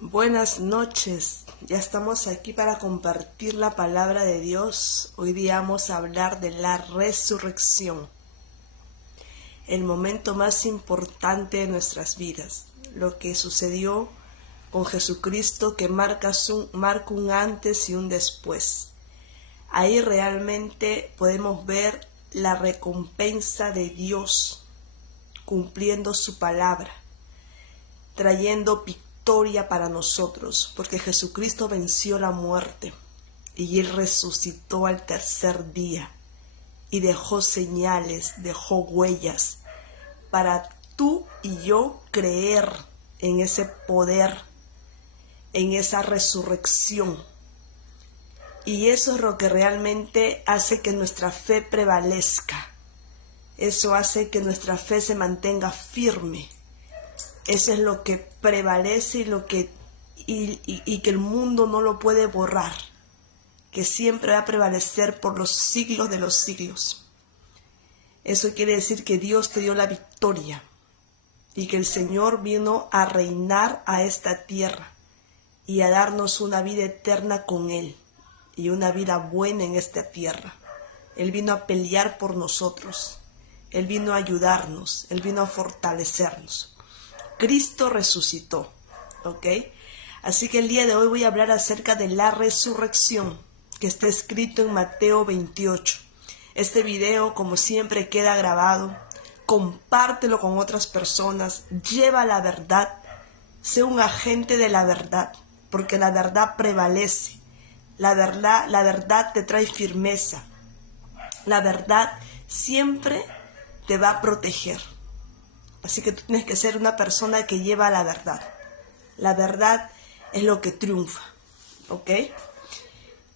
Buenas noches, ya estamos aquí para compartir la palabra de Dios. Hoy día vamos a hablar de la resurrección, el momento más importante de nuestras vidas, lo que sucedió con Jesucristo que marca un antes y un después. Ahí realmente podemos ver la recompensa de Dios cumpliendo su palabra, trayendo victoria para nosotros, porque Jesucristo venció la muerte y Él resucitó al tercer día y dejó señales, dejó huellas para tú y yo creer en ese poder, en esa resurrección. Y eso es lo que realmente hace que nuestra fe prevalezca. Eso hace que nuestra fe se mantenga firme. Eso es lo que prevalece y que el mundo no lo puede borrar, que siempre va a prevalecer por los siglos de los siglos. Eso quiere decir que Dios te dio la victoria y que el Señor vino a reinar a esta tierra y a darnos una vida eterna con Él y una vida buena en esta tierra. Él vino a pelear por nosotros, Él vino a ayudarnos, Él vino a fortalecernos. Cristo resucitó, ¿ok? Así que el día de hoy voy a hablar acerca de la resurrección, que está escrito en Mateo 28. Este video, como siempre, queda grabado. Compártelo con otras personas, lleva la verdad, sé un agente de la verdad, porque la verdad prevalece. La verdad te trae firmeza. La verdad siempre te va a proteger. Así que tú tienes que ser una persona que lleva la verdad. La verdad es lo que triunfa, ¿ok?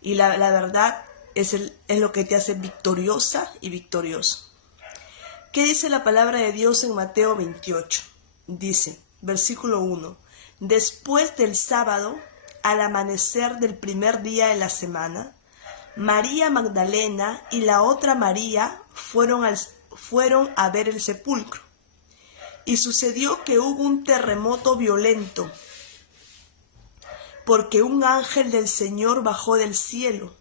Y la verdad es lo que te hace victoriosa y victorioso. ¿Qué dice la palabra de Dios en Mateo 28? Dice, versículo 1. Después del sábado, al amanecer del primer día de la semana, María Magdalena y la otra María fueron a ver el sepulcro. Y sucedió que hubo un terremoto violento, porque un ángel del Señor bajó del cielo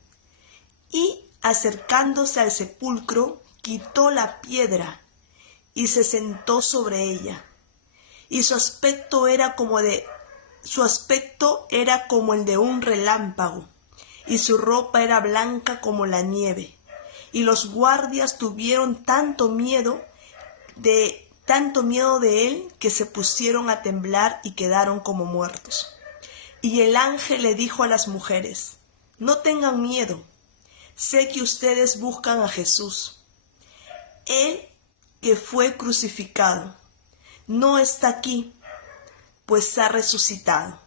y, acercándose al sepulcro, quitó la piedra y se sentó sobre ella. Y su aspecto era como el de un relámpago, y su ropa era blanca como la nieve. Y los guardias tuvieron tanto miedo de él que se pusieron a temblar y quedaron como muertos. Y el ángel le dijo a las mujeres: no tengan miedo, sé que ustedes buscan a Jesús, el que fue crucificado. No está aquí, pues ha resucitado.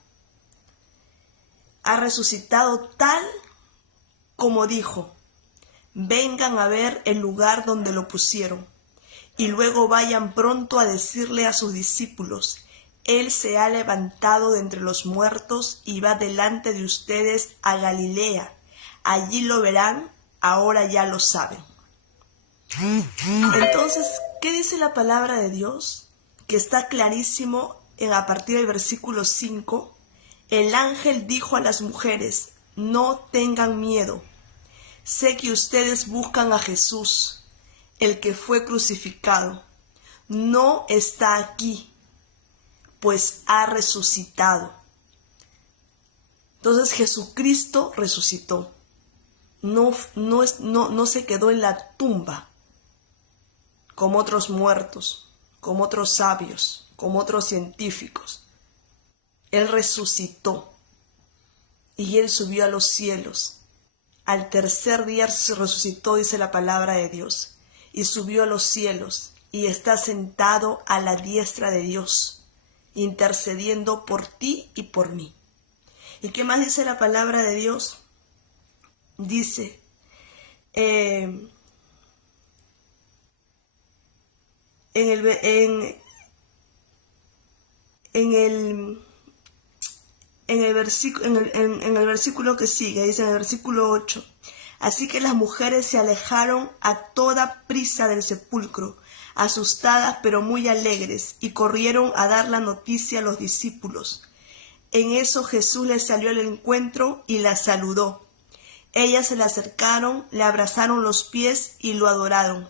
Ha resucitado tal como dijo. Vengan a ver el lugar donde lo pusieron. Y luego vayan pronto a decirle a sus discípulos: Él se ha levantado de entre los muertos y va delante de ustedes a Galilea. Allí lo verán, ahora ya lo saben. Entonces, ¿qué dice la palabra de Dios? Que está clarísimo a partir del versículo 5. El ángel dijo a las mujeres: no tengan miedo. Sé que ustedes buscan a Jesús, el que fue crucificado. No está aquí, pues ha resucitado. Entonces Jesucristo resucitó. No se quedó en la tumba como otros muertos, como otros sabios, como otros científicos. Él resucitó y Él subió a los cielos. Al tercer día se resucitó, dice la palabra de Dios, y subió a los cielos y está sentado a la diestra de Dios, intercediendo por ti y por mí. ¿Y qué más dice la palabra de Dios? Dice, en el versículo que sigue, dice en el versículo 8, así que las mujeres se alejaron a toda prisa del sepulcro, asustadas pero muy alegres, y corrieron a dar la noticia a los discípulos. En eso Jesús les salió al encuentro y la saludó. Ellas se le acercaron, le abrazaron los pies y lo adoraron.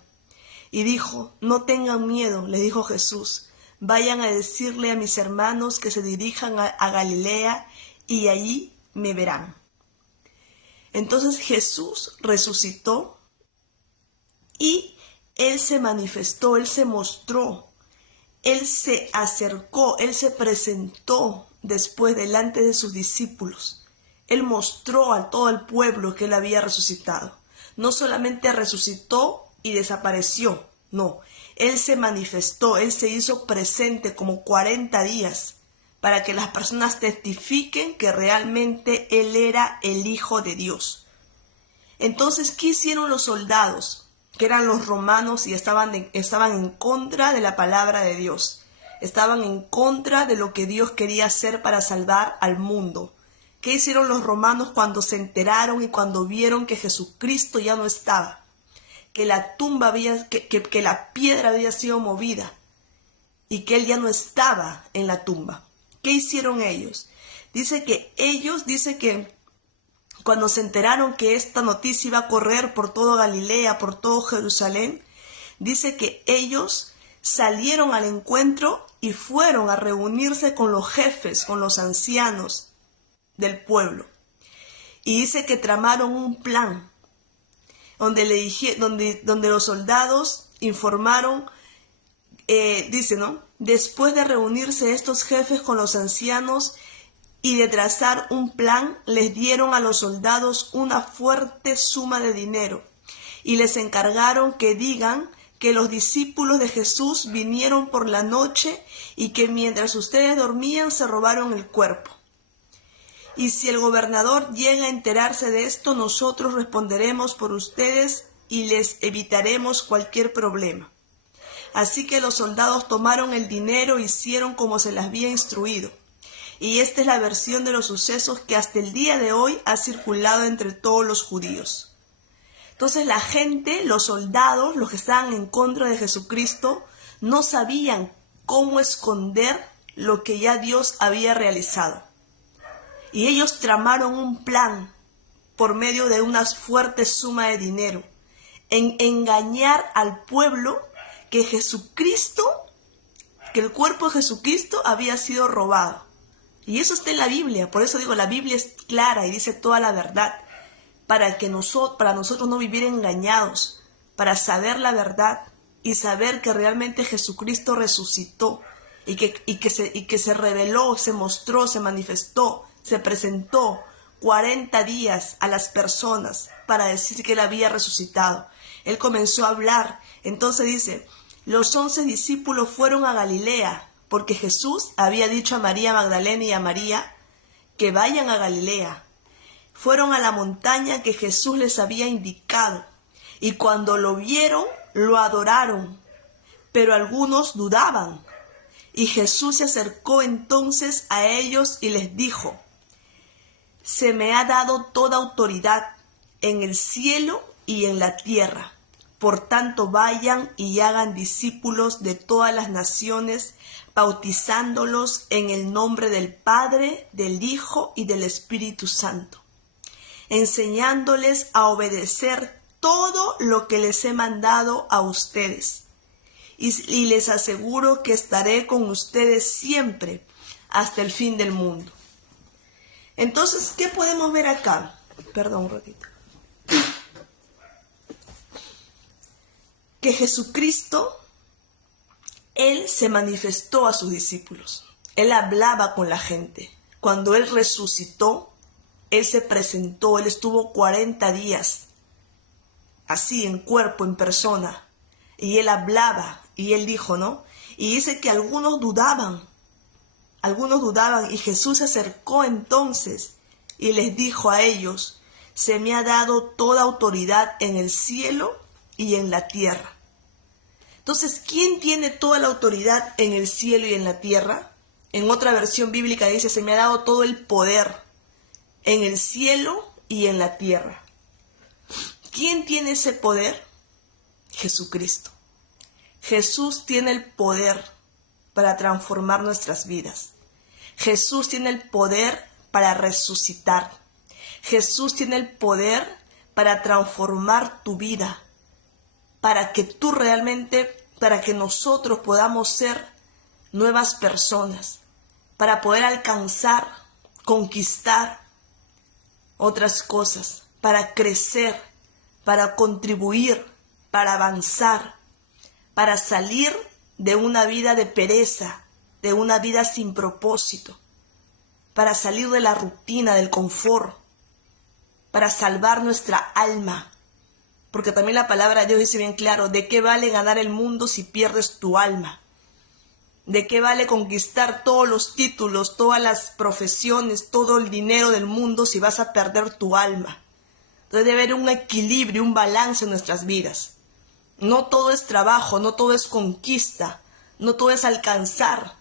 Y dijo: no tengan miedo, les dijo Jesús. Vayan a decirle a mis hermanos que se dirijan a Galilea y allí me verán. Entonces Jesús resucitó y Él se manifestó, Él se mostró, Él se acercó, Él se presentó después delante de sus discípulos. Él mostró a todo el pueblo que Él había resucitado. No solamente resucitó y desapareció, no. Él se manifestó, Él se hizo presente como 40 días para que las personas testifiquen que realmente Él era el Hijo de Dios. Entonces, ¿qué hicieron los soldados? Que eran los romanos y estaban en contra de la palabra de Dios. Estaban en contra de lo que Dios quería hacer para salvar al mundo. ¿Qué hicieron los romanos cuando se enteraron y cuando vieron que Jesucristo ya no estaba? Que la tumba que la piedra había sido movida y que Él ya no estaba en la tumba. ¿Qué hicieron ellos? Dice que cuando se enteraron que esta noticia iba a correr por todo Galilea, por todo Jerusalén, dice que ellos salieron al encuentro y fueron a reunirse con los jefes, con los ancianos del pueblo. Y dice que tramaron un plan donde los soldados informaron, dice, ¿no? Después de reunirse estos jefes con los ancianos y de trazar un plan, les dieron a los soldados una fuerte suma de dinero y les encargaron que digan que los discípulos de Jesús vinieron por la noche y que mientras ustedes dormían se robaron el cuerpo. Y si el gobernador llega a enterarse de esto, nosotros responderemos por ustedes y les evitaremos cualquier problema. Así que los soldados tomaron el dinero e hicieron como se les había instruido. Y esta es la versión de los sucesos que hasta el día de hoy ha circulado entre todos los judíos. Entonces la gente, los soldados, los que estaban en contra de Jesucristo, no sabían cómo esconder lo que ya Dios había realizado. Y ellos tramaron un plan por medio de una fuerte suma de dinero, en engañar al pueblo que Jesucristo, que el cuerpo de Jesucristo había sido robado. Y eso está en la Biblia, por eso digo, la Biblia es clara y dice toda la verdad, para nosotros no vivir engañados, para saber la verdad y saber que realmente Jesucristo resucitó y que se reveló, se mostró, se manifestó, se presentó 40 días a las personas para decir que Él había resucitado. Él comenzó a hablar. Entonces dice, los 11 discípulos fueron a Galilea, porque Jesús había dicho a María Magdalena y a María que vayan a Galilea. Fueron a la montaña que Jesús les había indicado, y cuando lo vieron, lo adoraron, pero algunos dudaban. Y Jesús se acercó entonces a ellos y les dijo: se me ha dado toda autoridad en el cielo y en la tierra. Por tanto, vayan y hagan discípulos de todas las naciones, bautizándolos en el nombre del Padre, del Hijo y del Espíritu Santo, enseñándoles a obedecer todo lo que les he mandado a ustedes. Y les aseguro que estaré con ustedes siempre hasta el fin del mundo. Entonces, ¿qué podemos ver acá? Perdón, un ratito. Que Jesucristo, Él se manifestó a sus discípulos. Él hablaba con la gente. Cuando Él resucitó, Él se presentó. Él estuvo 40 días, así en cuerpo, en persona. Y Él hablaba, y Él dijo, ¿no? Y dice que algunos dudaban, y Jesús se acercó entonces y les dijo a ellos: se me ha dado toda autoridad en el cielo y en la tierra. Entonces, ¿quién tiene toda la autoridad en el cielo y en la tierra? En otra versión bíblica dice: se me ha dado todo el poder en el cielo y en la tierra. ¿Quién tiene ese poder? Jesucristo. Jesús tiene el poder para transformar nuestras vidas. Jesús tiene el poder para resucitar. Jesús tiene el poder para transformar tu vida, para que tú realmente, para que nosotros podamos ser nuevas personas, para poder alcanzar, conquistar otras cosas, para crecer, para contribuir, para avanzar, para salir de una vida de pereza, de una vida sin propósito, para salir de la rutina, del confort, para salvar nuestra alma. Porque también la palabra de Dios dice bien claro, ¿de qué vale ganar el mundo si pierdes tu alma? ¿De qué vale conquistar todos los títulos, todas las profesiones, todo el dinero del mundo si vas a perder tu alma? Entonces debe haber un equilibrio, un balance en nuestras vidas. No todo es trabajo, no todo es conquista, no todo es alcanzar.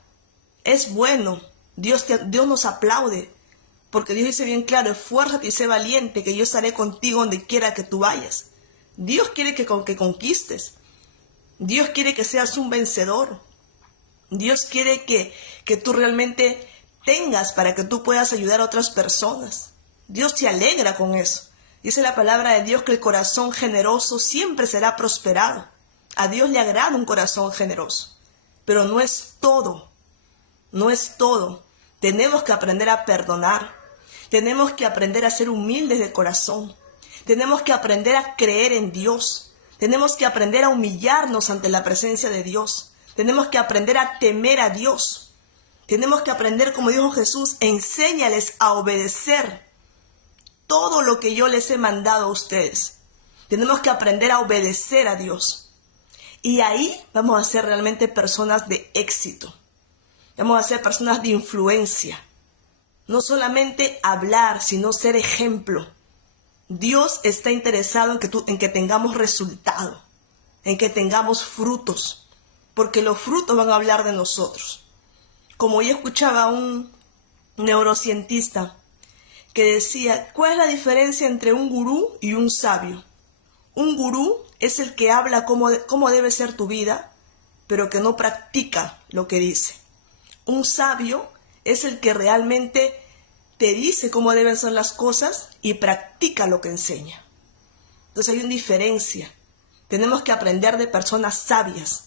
Es bueno, Dios nos aplaude, porque Dios dice bien claro, esfuérzate y sé valiente, que yo estaré contigo donde quiera que tú vayas. Dios quiere que conquistes, Dios quiere que seas un vencedor, Dios quiere que tú realmente tengas para que tú puedas ayudar a otras personas. Dios te alegra con eso. Dice la palabra de Dios que el corazón generoso siempre será prosperado. A Dios le agrada un corazón generoso, pero no es todo. No es todo. Tenemos que aprender a perdonar. Tenemos que aprender a ser humildes de corazón. Tenemos que aprender a creer en Dios. Tenemos que aprender a humillarnos ante la presencia de Dios. Tenemos que aprender a temer a Dios. Tenemos que aprender, como dijo Jesús, enséñales a obedecer todo lo que yo les he mandado a ustedes. Tenemos que aprender a obedecer a Dios. Y ahí vamos a ser realmente personas de éxito. Vamos a ser personas de influencia. No solamente hablar, sino ser ejemplo. Dios está interesado en que tengamos resultado, en que tengamos frutos, porque los frutos van a hablar de nosotros. Como yo escuchaba a un neurocientista que decía, ¿cuál es la diferencia entre un gurú y un sabio? Un gurú es el que habla cómo debe ser tu vida, pero que no practica lo que dice. Un sabio es el que realmente te dice cómo deben ser las cosas y practica lo que enseña. Entonces hay una diferencia. Tenemos que aprender de personas sabias,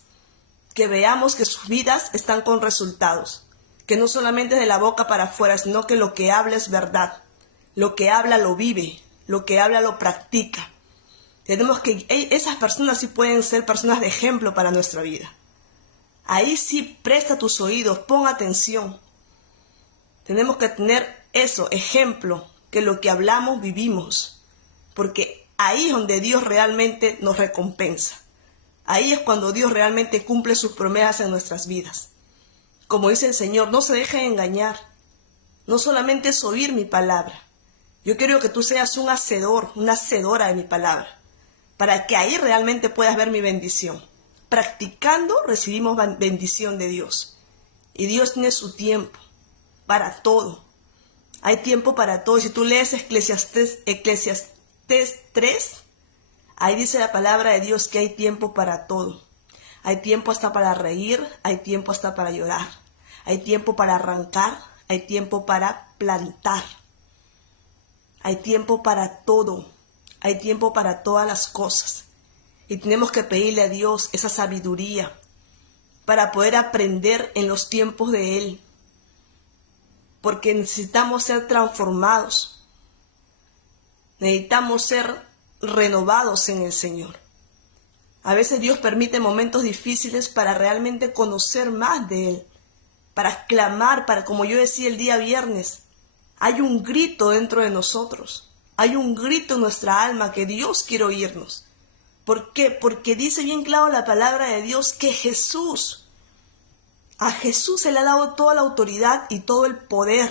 que veamos que sus vidas están con resultados, que no solamente es de la boca para afuera, sino que lo que habla es verdad. Lo que habla lo vive, lo que habla lo practica. Tenemos que, esas personas sí pueden ser personas de ejemplo para nuestra vida. Ahí sí presta tus oídos, pon atención. Tenemos que tener eso, ejemplo, que lo que hablamos vivimos. Porque ahí es donde Dios realmente nos recompensa. Ahí es cuando Dios realmente cumple sus promesas en nuestras vidas. Como dice el Señor, no se dejen engañar. No solamente es oír mi palabra. Yo quiero que tú seas un hacedor, una hacedora de mi palabra, para que ahí realmente puedas ver mi bendición. Practicando recibimos bendición de Dios. Y Dios tiene su tiempo para todo. Hay tiempo para todo. Si tú lees Eclesiastés 3, ahí dice la palabra de Dios que hay tiempo para todo. Hay tiempo hasta para reír, hay tiempo hasta para llorar. Hay tiempo para arrancar, hay tiempo para plantar. Hay tiempo para todo. Hay tiempo para todas las cosas. Y tenemos que pedirle a Dios esa sabiduría para poder aprender en los tiempos de Él. Porque necesitamos ser transformados. Necesitamos ser renovados en el Señor. A veces Dios permite momentos difíciles para realmente conocer más de Él. Para clamar, como yo decía el día viernes, hay un grito dentro de nosotros. Hay un grito en nuestra alma que Dios quiere oírnos. ¿Por qué? Porque dice bien claro la palabra de Dios que a Jesús se le ha dado toda la autoridad y todo el poder,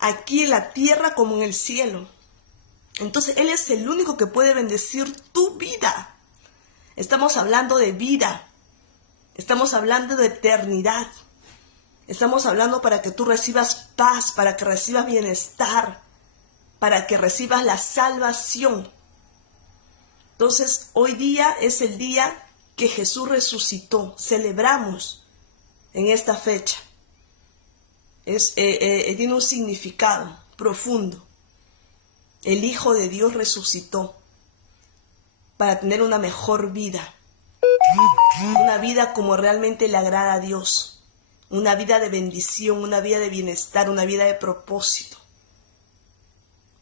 aquí en la tierra como en el cielo. Entonces Él es el único que puede bendecir tu vida. Estamos hablando de vida, estamos hablando de eternidad, estamos hablando para que tú recibas paz, para que recibas bienestar, para que recibas la salvación. Entonces, hoy día es el día que Jesús resucitó. Celebramos en esta fecha. Tiene un significado profundo. El Hijo de Dios resucitó para tener una mejor vida. Una vida como realmente le agrada a Dios. Una vida de bendición, una vida de bienestar, una vida de propósito.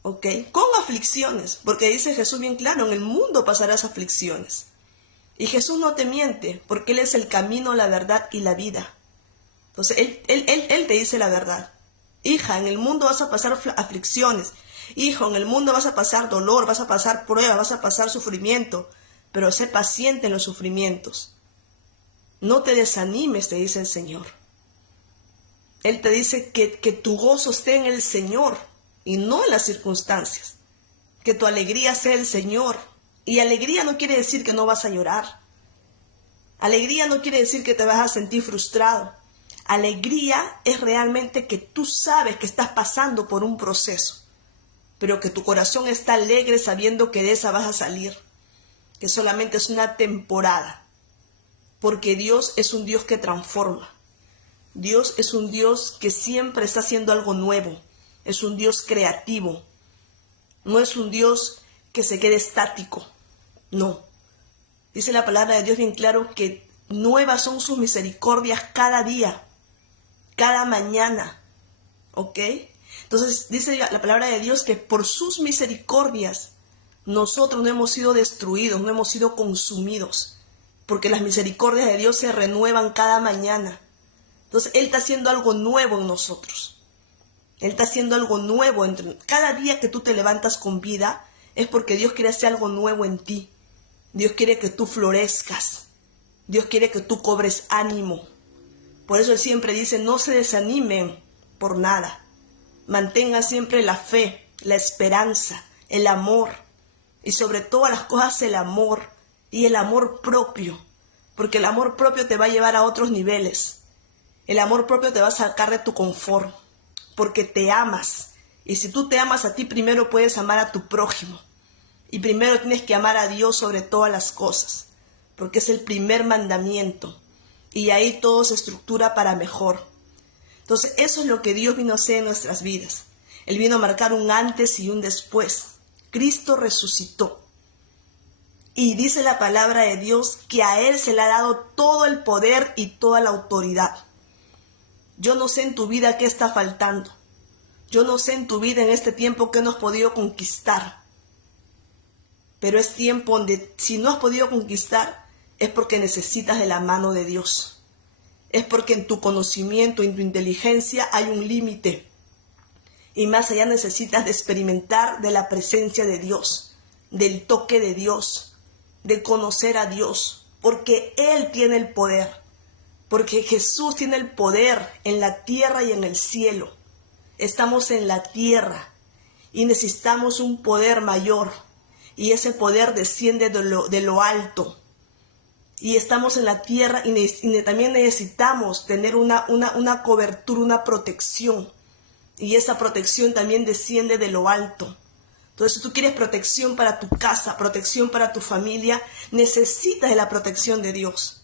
¿Ok? Con aflicciones, porque dice Jesús bien claro, en el mundo pasarás aflicciones. Y Jesús no te miente, porque Él es el camino, la verdad y la vida. Entonces, Él te dice la verdad. Hija, en el mundo vas a pasar aflicciones. Hijo, en el mundo vas a pasar dolor, vas a pasar prueba, vas a pasar sufrimiento. Pero sé paciente en los sufrimientos. No te desanimes, te dice el Señor. Él te dice que tu gozo esté en el Señor y no en las circunstancias. Que tu alegría sea el Señor. Y alegría no quiere decir que no vas a llorar. Alegría no quiere decir que te vas a sentir frustrado. Alegría es realmente que tú sabes que estás pasando por un proceso, pero que tu corazón está alegre sabiendo que de esa vas a salir, que solamente es una temporada, porque Dios es un Dios que transforma. Dios es un Dios que siempre está haciendo algo nuevo, es un Dios creativo, no es un Dios que se quede estático, no. Dice la palabra de Dios bien claro que nuevas son sus misericordias cada día, cada mañana, ¿ok? Entonces dice la palabra de Dios que por sus misericordias nosotros no hemos sido destruidos, no hemos sido consumidos, porque las misericordias de Dios se renuevan cada mañana. Entonces Él está haciendo algo nuevo en nosotros. Él está haciendo algo nuevo. Cada día que tú te levantas con vida es porque Dios quiere hacer algo nuevo en ti. Dios quiere que tú florezcas. Dios quiere que tú cobres ánimo. Por eso Él siempre dice, no se desanimen por nada. Mantengan siempre la fe, la esperanza, el amor. Y sobre todas las cosas el amor y el amor propio. Porque el amor propio te va a llevar a otros niveles. El amor propio te va a sacar de tu confort. Porque te amas. Y si tú te amas a ti, primero puedes amar a tu prójimo. Y primero tienes que amar a Dios sobre todas las cosas. Porque es el primer mandamiento. Y ahí todo se estructura para mejor. Entonces eso es lo que Dios vino a hacer en nuestras vidas. Él vino a marcar un antes y un después. Cristo resucitó. Y dice la palabra de Dios que a Él se le ha dado todo el poder y toda la autoridad. Yo no sé en tu vida qué está faltando. Yo no sé en tu vida en este tiempo qué no has podido conquistar. Pero es tiempo donde si no has podido conquistar es porque necesitas de la mano de Dios. Es porque en tu conocimiento, en tu inteligencia hay un límite. Y más allá necesitas de experimentar de la presencia de Dios, del toque de Dios, de conocer a Dios. Porque Él tiene el poder. Porque Jesús tiene el poder en la tierra y en el cielo. Estamos en la tierra y necesitamos un poder mayor. Y ese poder desciende de lo alto. Y estamos en la tierra y también necesitamos tener una cobertura, una protección. Y esa protección también desciende de lo alto. Entonces, si tú quieres protección para tu casa, protección para tu familia, necesitas de la protección de Dios.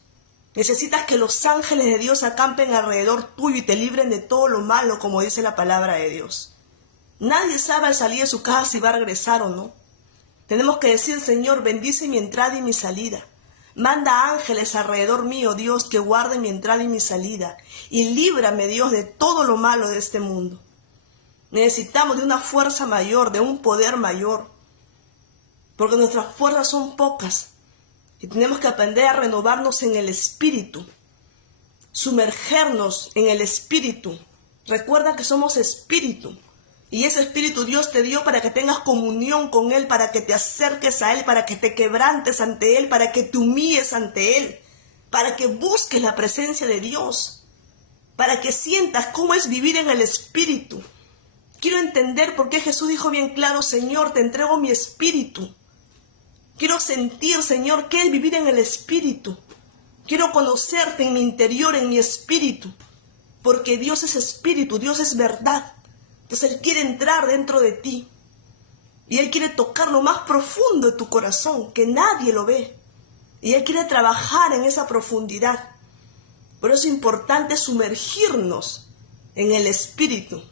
Necesitas que los ángeles de Dios acampen alrededor tuyo y te libren de todo lo malo, como dice la palabra de Dios. Nadie sabe al salir de su casa si va a regresar o no. Tenemos que decir, Señor, bendice mi entrada y mi salida. Manda ángeles alrededor mío, Dios, que guarden mi entrada y mi salida. Y líbrame, Dios, de todo lo malo de este mundo. Necesitamos de una fuerza mayor, de un poder mayor. Porque nuestras fuerzas son pocas. Y tenemos que aprender a renovarnos en el espíritu. Sumergernos en el espíritu. Recuerda que somos espíritu. Y ese espíritu Dios te dio para que tengas comunión con Él, para que te acerques a Él, para que te quebrantes ante Él, para que te humilles ante Él, para que busques la presencia de Dios, para que sientas cómo es vivir en el espíritu. Quiero entender por qué Jesús dijo bien claro, Señor, te entrego mi espíritu. Quiero sentir, Señor, qué es vivir en el espíritu. Quiero conocerte en mi interior, en mi espíritu, porque Dios es espíritu, Dios es verdad. Entonces Él quiere entrar dentro de ti. Y Él quiere tocar lo más profundo de tu corazón, que nadie lo ve. Y Él quiere trabajar en esa profundidad. Por eso es importante sumergirnos en el espíritu,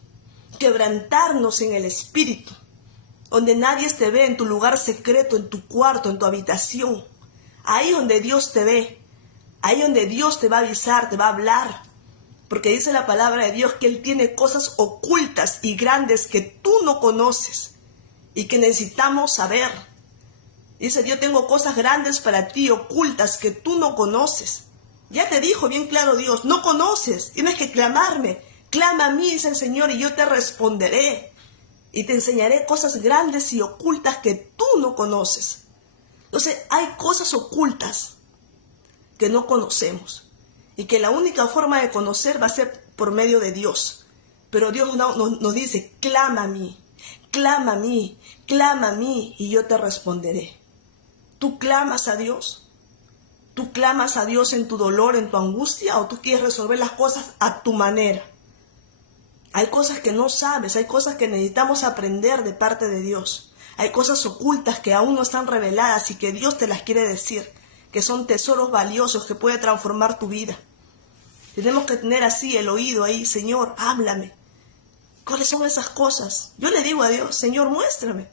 quebrantarnos en el espíritu, donde nadie te ve, en tu lugar secreto, en tu cuarto, en tu habitación. Ahí donde Dios te ve, ahí donde Dios te va a avisar, te va a hablar. Porque dice la palabra de Dios que Él tiene cosas ocultas y grandes que tú no conoces y que necesitamos saber. Dice, yo tengo cosas grandes para ti, ocultas, que tú no conoces. Ya te dijo bien claro Dios, no conoces, tienes que clamarme. Clama a mí, dice el Señor, y yo te responderé. Y te enseñaré cosas grandes y ocultas que tú no conoces. Entonces, hay cosas ocultas que no conocemos. Y que la única forma de conocer va a ser por medio de Dios. Pero Dios nos dice, clama a mí, clama a mí, clama a mí, y yo te responderé. ¿Tú clamas a Dios? ¿Tú clamas a Dios en tu dolor, en tu angustia, o tú quieres resolver las cosas a tu manera? Hay cosas que no sabes, hay cosas que necesitamos aprender de parte de Dios. Hay cosas ocultas que aún no están reveladas y que Dios te las quiere decir, que son tesoros valiosos que pueden transformar tu vida. Tenemos que tener así el oído ahí, Señor, háblame. ¿Cuáles son esas cosas? Yo le digo a Dios, Señor, muéstrame.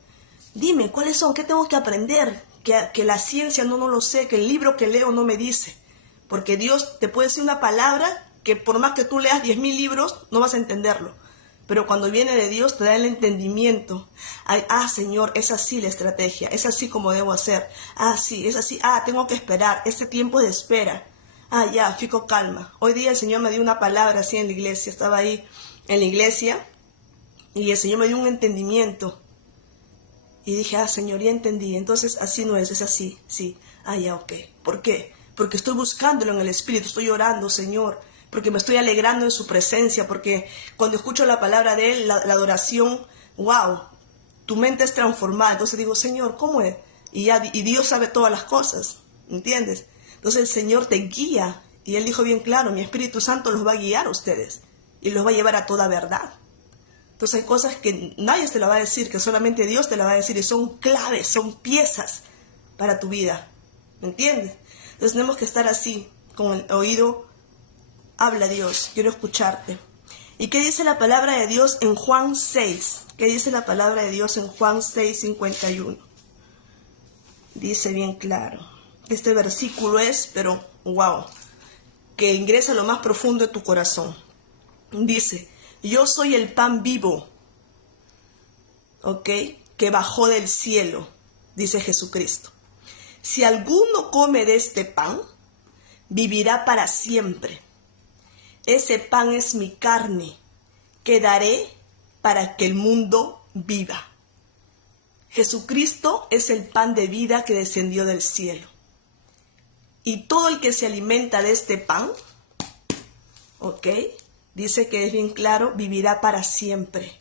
Dime, ¿cuáles son? ¿Qué tengo que aprender? Que la ciencia no lo sé, que el libro que leo no me dice. Porque Dios te puede decir una palabra que por más que tú leas 10,000 libros, no vas a entenderlo. Pero cuando viene de Dios, te da el entendimiento. Señor, es así la estrategia, es así como debo hacer. Sí, es así. Tengo que esperar, este tiempo de espera. Ya, fico calma. Hoy día el Señor me dio una palabra así en la iglesia. Estaba ahí en la iglesia y el Señor me dio un entendimiento. Y dije, Señor, ya entendí. Entonces, así no es así. Sí. Ok. ¿Por qué? Porque estoy buscándolo en el Espíritu, estoy orando, Señor. Porque me estoy alegrando en su presencia, porque cuando escucho la palabra de Él, la adoración, wow, tu mente es transformada. Entonces digo, Señor, ¿cómo es? Y Dios sabe todas las cosas, ¿entiendes? Entonces el Señor te guía, y Él dijo bien claro, mi Espíritu Santo los va a guiar a ustedes, y los va a llevar a toda verdad. Entonces hay cosas que nadie te la va a decir, que solamente Dios te la va a decir, y son claves, son piezas para tu vida, ¿me entiendes? Entonces tenemos que estar así, con el oído. Habla Dios, quiero escucharte. ¿Y qué dice la palabra de Dios en Juan 6? ¿Qué dice la palabra de Dios en Juan 6:51? Dice bien claro. Este versículo es, pero wow, que ingresa a lo más profundo de tu corazón. Dice, yo soy el pan vivo, que bajó del cielo, dice Jesucristo. Si alguno come de este pan, vivirá para siempre. Ese pan es mi carne, que daré para que el mundo viva. Jesucristo es el pan de vida que descendió del cielo. Y todo el que se alimenta de este pan, dice que es bien claro, vivirá para siempre.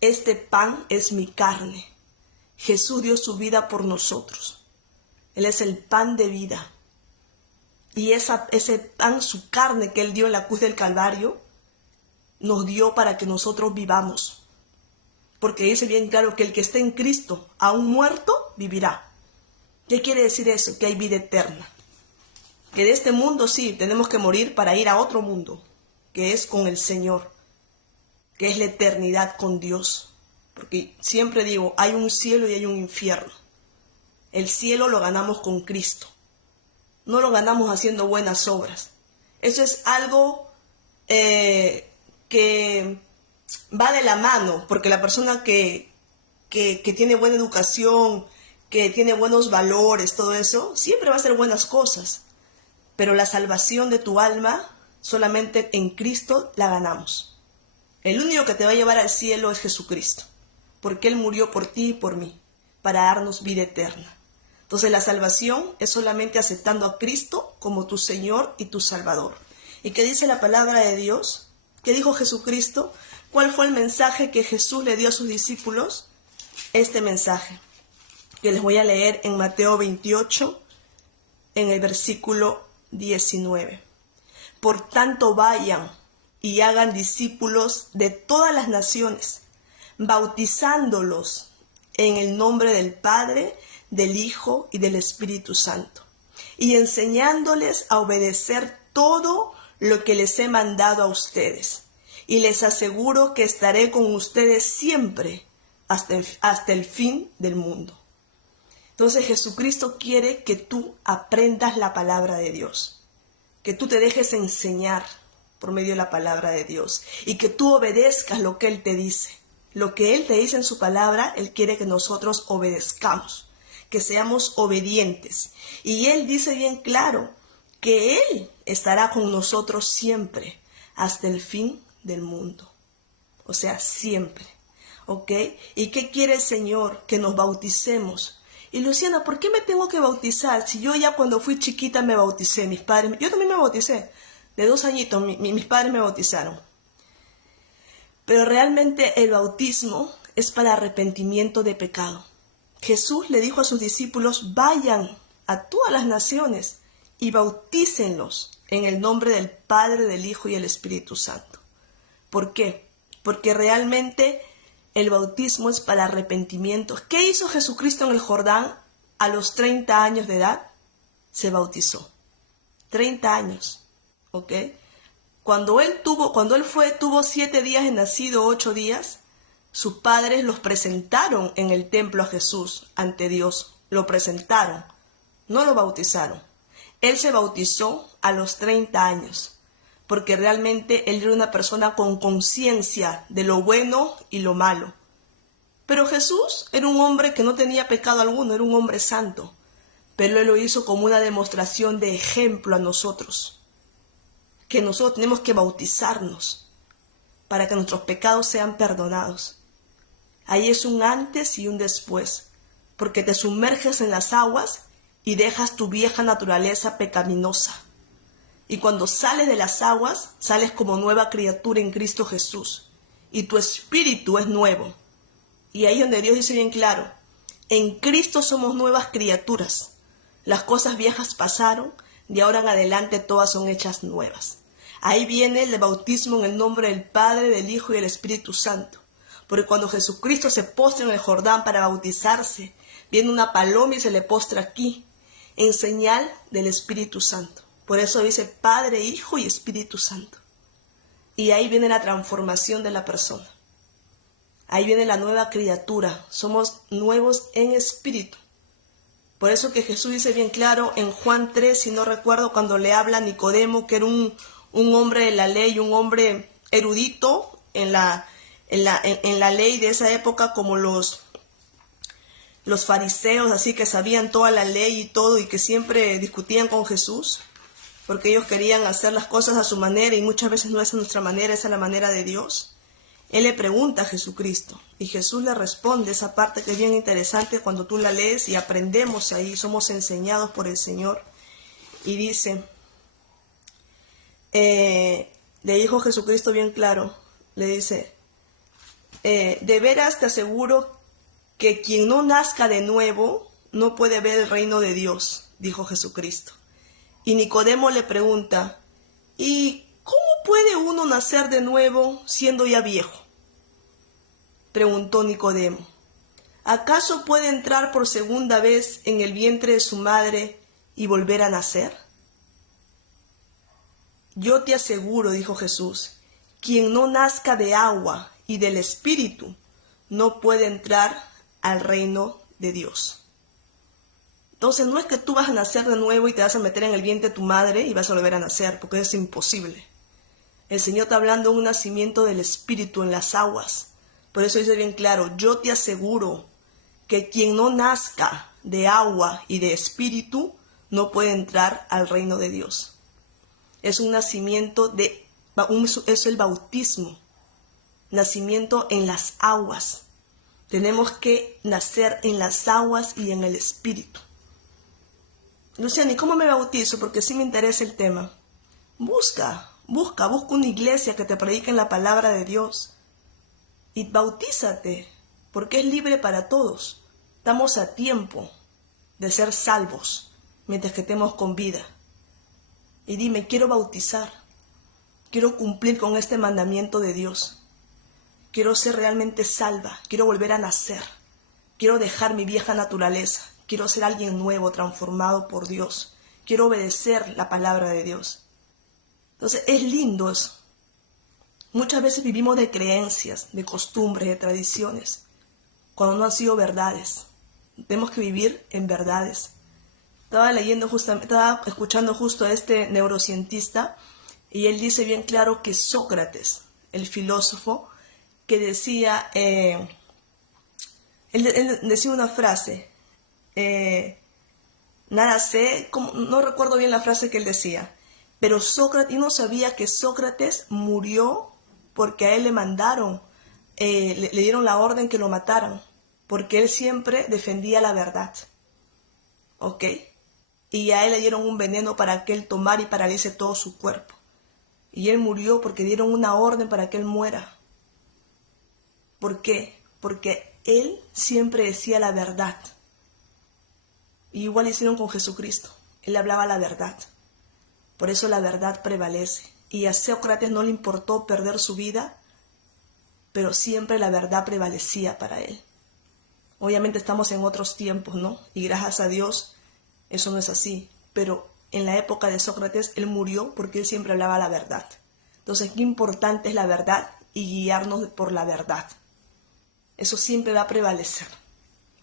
Este pan es mi carne. Jesús dio su vida por nosotros. Él es el pan de vida. Y ese pan, su carne que Él dio en la cruz del Calvario, nos dio para que nosotros vivamos. Porque dice bien claro que el que esté en Cristo, aún muerto, vivirá. ¿Qué quiere decir eso? Que hay vida eterna. Que de este mundo sí, tenemos que morir para ir a otro mundo, que es con el Señor, que es la eternidad con Dios. Porque siempre digo, hay un cielo y hay un infierno. El cielo lo ganamos con Cristo. No lo ganamos haciendo buenas obras. Eso es algo que va de la mano, porque la persona que tiene buena educación, que tiene buenos valores, todo eso, siempre va a hacer buenas cosas. Pero la salvación de tu alma, solamente en Cristo la ganamos. El único que te va a llevar al cielo es Jesucristo, porque Él murió por ti y por mí, para darnos vida eterna. Entonces la salvación es solamente aceptando a Cristo como tu Señor y tu Salvador. ¿Y qué dice la palabra de Dios? ¿Qué dijo Jesucristo? ¿Cuál fue el mensaje que Jesús le dio a sus discípulos? Este mensaje, que les voy a leer en Mateo 28, en el versículo 19. Por tanto vayan y hagan discípulos de todas las naciones, bautizándolos en el nombre del Padre, del Hijo y del Espíritu Santo, y enseñándoles a obedecer todo lo que les he mandado a ustedes, y les aseguro que estaré con ustedes siempre hasta el fin del mundo. Entonces Jesucristo quiere que tú aprendas la palabra de Dios, que tú te dejes enseñar por medio de la palabra de Dios y que tú obedezcas lo que Él te dice. Lo que Él te dice en su palabra, Él quiere que nosotros obedezcamos, que seamos obedientes. Y Él dice bien claro que Él estará con nosotros siempre hasta el fin del mundo. O sea, siempre. ¿Ok? ¿Y qué quiere el Señor? Que nos bauticemos. Y Luciana, ¿por qué me tengo que bautizar? Si yo ya cuando fui chiquita me bauticé, mis padres, yo también me bauticé. De 2 añitos mis padres me bautizaron. Pero realmente el bautismo es para arrepentimiento de pecado. Jesús le dijo a sus discípulos, vayan a todas las naciones y bautícenlos en el nombre del Padre, del Hijo y del Espíritu Santo. ¿Por qué? Porque realmente el bautismo es para arrepentimiento. ¿Qué hizo Jesucristo en el Jordán a los 30 años de edad? Se bautizó. 30 años, ¿ok? Cuando él tuvo 7 días de nacido, 8 días, sus padres los presentaron en el templo a Jesús ante Dios. Lo presentaron, no lo bautizaron. Él se bautizó a los 30 años, porque realmente él era una persona con conciencia de lo bueno y lo malo. Pero Jesús era un hombre que no tenía pecado alguno, era un hombre santo, pero él lo hizo como una demostración de ejemplo a nosotros, que nosotros tenemos que bautizarnos para que nuestros pecados sean perdonados. Ahí es un antes y un después, porque te sumerges en las aguas y dejas tu vieja naturaleza pecaminosa. Y cuando sales de las aguas, sales como nueva criatura en Cristo Jesús. Y tu espíritu es nuevo. Y ahí es donde Dios dice bien claro, en Cristo somos nuevas criaturas. Las cosas viejas pasaron, de ahora en adelante todas son hechas nuevas. Ahí viene el bautismo en el nombre del Padre, del Hijo y del Espíritu Santo. Porque cuando Jesucristo se postra en el Jordán para bautizarse, viene una paloma y se le postra aquí, en señal del Espíritu Santo. Por eso dice Padre, Hijo y Espíritu Santo. Y ahí viene la transformación de la persona. Ahí viene la nueva criatura. Somos nuevos en espíritu. Por eso que Jesús dice bien claro en Juan 3, si no recuerdo, cuando le habla a Nicodemo, que era un hombre de la ley, un hombre erudito en la ley de esa época, como los fariseos, así que sabían toda la ley y todo, y que siempre discutían con Jesús, porque ellos querían hacer las cosas a su manera, y muchas veces no es a nuestra manera, es a la manera de Dios. Él le pregunta a Jesucristo, y Jesús le responde esa parte que es bien interesante cuando tú la lees y aprendemos ahí, somos enseñados por el Señor. Y dice, le dijo Jesucristo bien claro, le dice, de veras te aseguro que quien no nazca de nuevo no puede ver el reino de Dios, dijo Jesucristo. Y Nicodemo le pregunta, ¿y cómo puede uno nacer de nuevo siendo ya viejo? Preguntó Nicodemo. ¿Acaso puede entrar por segunda vez en el vientre de su madre y volver a nacer? Yo te aseguro, dijo Jesús, quien no nazca de agua y del Espíritu no puede entrar al reino de Dios. Entonces no es que tú vas a nacer de nuevo y te vas a meter en el vientre de tu madre y vas a volver a nacer, porque es imposible. El Señor está hablando de un nacimiento del Espíritu en las aguas. Por eso dice bien claro, yo te aseguro que quien no nazca de agua y de Espíritu no puede entrar al reino de Dios. Es un nacimiento es el bautismo, nacimiento en las aguas. Tenemos que nacer en las aguas y en el Espíritu. Luciana, ¿y cómo me bautizo? Porque sí me interesa el tema. Busca una iglesia que te predique en la palabra de Dios. Y bautízate, porque es libre para todos. Estamos a tiempo de ser salvos mientras que estemos con vida. Y dime, quiero bautizar. Quiero cumplir con este mandamiento de Dios. Quiero ser realmente salva. Quiero volver a nacer. Quiero dejar mi vieja naturaleza. Quiero ser alguien nuevo, transformado por Dios. Quiero obedecer la palabra de Dios. Entonces es lindo eso. Muchas veces vivimos de creencias, de costumbres, de tradiciones, cuando no han sido verdades. Tenemos que vivir en verdades. Estaba escuchando justo a este neurocientista y él dice bien claro que Sócrates, el filósofo, que decía, él decía una frase, nada sé, no recuerdo bien la frase que él decía, pero Sócrates, y no sabía que Sócrates murió porque a él le mandaron, le dieron la orden que lo mataran, porque él siempre defendía la verdad, ¿ok? Y a él le dieron un veneno para que él tomara y paralice todo su cuerpo. Y él murió porque dieron una orden para que él muera. ¿Por qué? Porque él siempre decía la verdad. Y igual hicieron con Jesucristo. Él hablaba la verdad. Por eso la verdad prevalece. Y a Sócrates no le importó perder su vida, pero siempre la verdad prevalecía para él. Obviamente estamos en otros tiempos, ¿no? Y gracias a Dios eso no es así. Pero en la época de Sócrates él murió porque él siempre hablaba la verdad. Entonces, qué importante es la verdad y guiarnos por la verdad. Eso siempre va a prevalecer.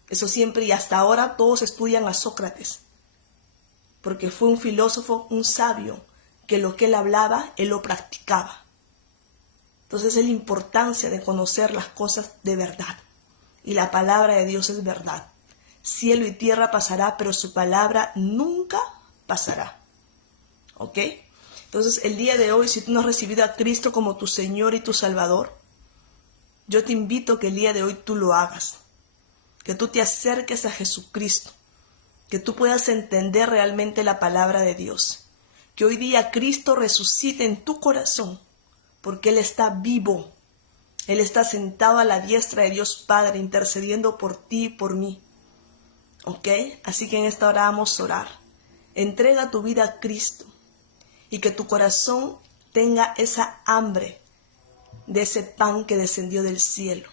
Eso siempre, y hasta ahora todos estudian a Sócrates, porque fue un filósofo, un sabio, que lo que él hablaba, él lo practicaba. Entonces es la importancia de conocer las cosas de verdad. Y la palabra de Dios es verdad. Cielo y tierra pasará, pero su palabra nunca pasará. ¿Ok? Entonces el día de hoy, si tú no has recibido a Cristo como tu Señor y tu Salvador, yo te invito a que el día de hoy tú lo hagas. Que tú te acerques a Jesucristo. Que tú puedas entender realmente la palabra de Dios. Que hoy día Cristo resucite en tu corazón, porque Él está vivo. Él está sentado a la diestra de Dios Padre, intercediendo por ti y por mí. ¿Ok? Así que en esta hora vamos a orar. Entrega tu vida a Cristo y que tu corazón tenga esa hambre de ese pan que descendió del cielo.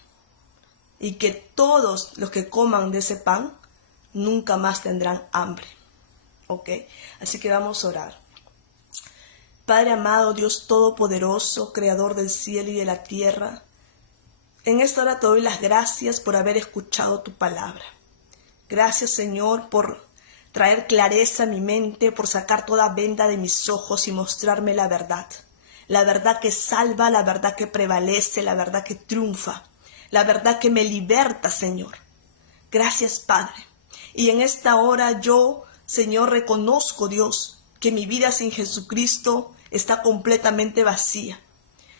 Y que todos los que coman de ese pan nunca más tendrán hambre. ¿Ok? Así que vamos a orar. Padre amado, Dios todopoderoso, creador del cielo y de la tierra, en esta hora te doy las gracias por haber escuchado tu palabra. Gracias, Señor, por traer clareza a mi mente, por sacar toda venda de mis ojos y mostrarme la verdad. La verdad que salva, la verdad que prevalece, la verdad que triunfa, la verdad que me liberta, Señor. Gracias, Padre. Y en esta hora yo, Señor, reconozco, Dios, que mi vida sin Jesucristo está completamente vacía.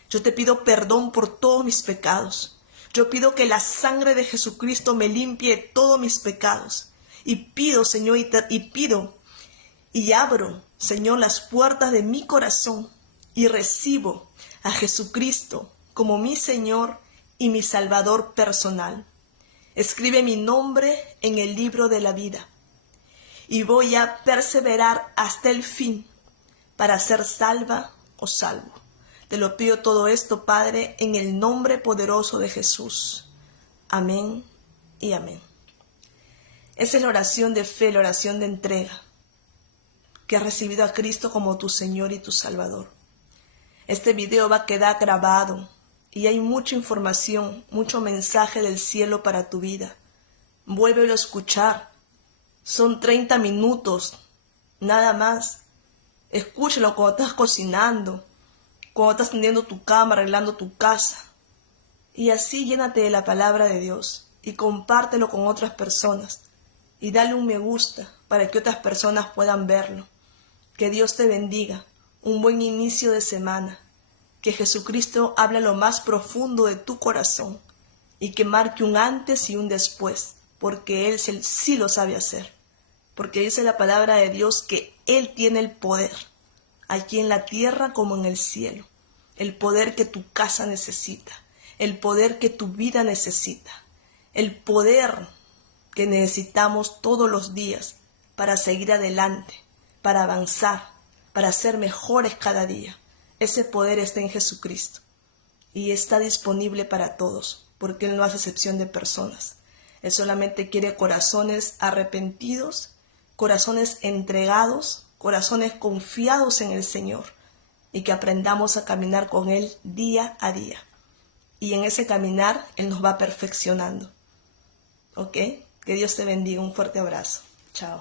Yo te pido perdón por todos mis pecados. Yo pido que la sangre de Jesucristo me limpie todos mis pecados. Y pido, Señor, y abro, Señor, las puertas de mi corazón y recibo a Jesucristo como mi Señor y mi Salvador personal. Escribe mi nombre en el libro de la vida y voy a perseverar hasta el fin para ser salva o salvo. Te lo pido todo esto, Padre, en el nombre poderoso de Jesús. Amén y amén. Esa es la oración de fe, la oración de entrega, que has recibido a Cristo como tu Señor y tu Salvador. Este video va a quedar grabado y hay mucha información, mucho mensaje del cielo para tu vida. Vuélvelo a escuchar. Son 30 minutos, nada más. Escúchalo cuando estás cocinando, cuando estás tendiendo tu cama, arreglando tu casa. Y así llénate de la palabra de Dios y compártelo con otras personas. Y dale un me gusta para que otras personas puedan verlo. Que Dios te bendiga. Un buen inicio de semana. Que Jesucristo hable lo más profundo de tu corazón y que marque un antes y un después, porque Él sí lo sabe hacer. Porque dice la palabra de Dios que Él tiene el poder, aquí en la tierra como en el cielo. El poder que tu casa necesita, el poder que tu vida necesita, el poder que necesitamos todos los días para seguir adelante, para avanzar, para ser mejores cada día. Ese poder está en Jesucristo y está disponible para todos, porque Él no hace excepción de personas. Él solamente quiere corazones arrepentidos, corazones entregados, corazones confiados en el Señor y que aprendamos a caminar con Él día a día. Y en ese caminar Él nos va perfeccionando. ¿Ok? Que Dios te bendiga. Un fuerte abrazo. Chao.